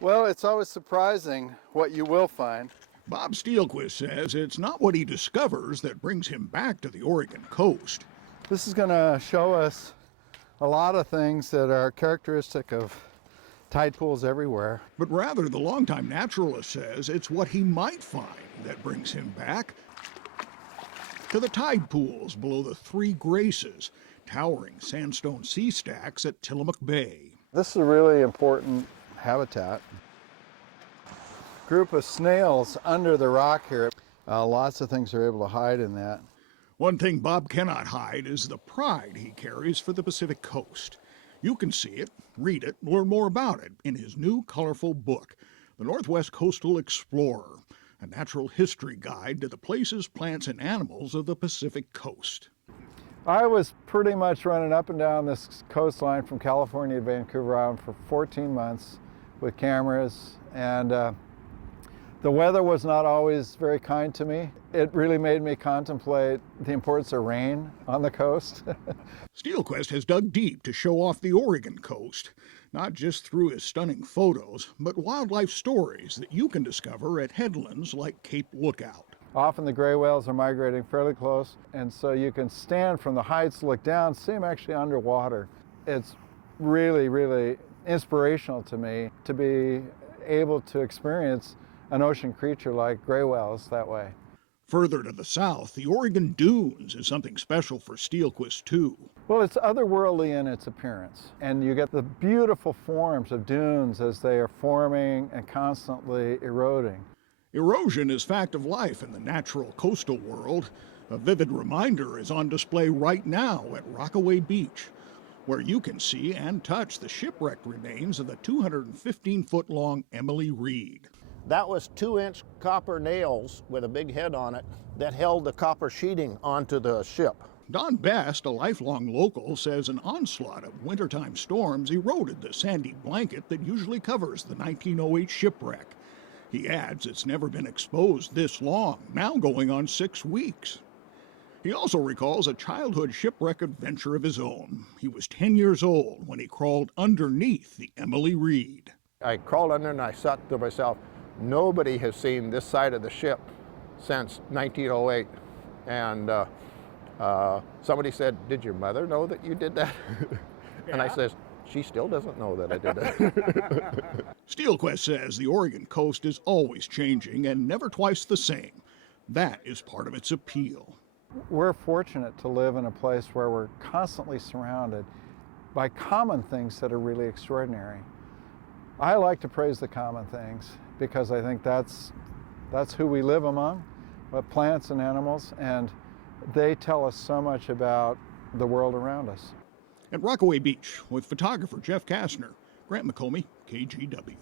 Well, it's always surprising what you will find. Bob Steelquist says it's not what he discovers that brings him back to the Oregon coast. This is going to show us a lot of things that are characteristic of tide pools everywhere. But rather, the longtime naturalist says it's what he might find that brings him back to the tide pools below the Three Graces, towering sandstone sea stacks at Tillamook Bay. This is a really important habitat. Group of snails under the rock here. Lots of things are able to hide in that. One thing Bob cannot hide is the pride he carries for the Pacific coast. You can see it, read it, learn more about it in his new colorful book, The Northwest Coastal Explorer, a natural history guide to the places, plants, and animals of the Pacific coast. I was pretty much running up and down this coastline from California to Vancouver Island for 14 months with cameras, and the weather was not always very kind to me. It really made me contemplate the importance of rain on the coast. Steelquist has dug deep to show off the Oregon coast, not just through his stunning photos, but wildlife stories that you can discover at headlands like Cape Lookout. Often the gray whales are migrating fairly close, and so you can stand from the heights, look down, see them actually underwater. It's really, really inspirational to me to be able to experience an ocean creature like gray whales that way. Further to the south, the Oregon Dunes is something special for Steelquist too. Well, it's otherworldly in its appearance, and you get the beautiful forms of dunes as they are forming and constantly eroding. Erosion is fact of life in the natural coastal world. A vivid reminder is on display right now at Rockaway Beach, where you can see and touch the shipwrecked remains of the 215-foot-long Emily Reed. That was 2-inch copper nails with a big head on it that held the copper sheeting onto the ship. Don Best, a lifelong local, says an onslaught of wintertime storms eroded the sandy blanket that usually covers the 1908 shipwreck. He adds it's never been exposed this long, now going on 6 weeks. He also recalls a childhood shipwreck adventure of his own. He was 10 years old when he crawled underneath the Emily Reed. I crawled under and I thought to myself, nobody has seen this side of the ship since 1908. And somebody said, "Did your mother know that you did that?" Yeah. And I says, "She still doesn't know that I did that." Steelquist says the Oregon coast is always changing and never twice the same. That is part of its appeal. We're fortunate to live in a place where we're constantly surrounded by common things that are really extraordinary. I like to praise the common things because I think that's who we live among, plants and animals, and they tell us so much about the world around us. At Rockaway Beach with photographer Jeff Kastner, Grant McOmie, KGW.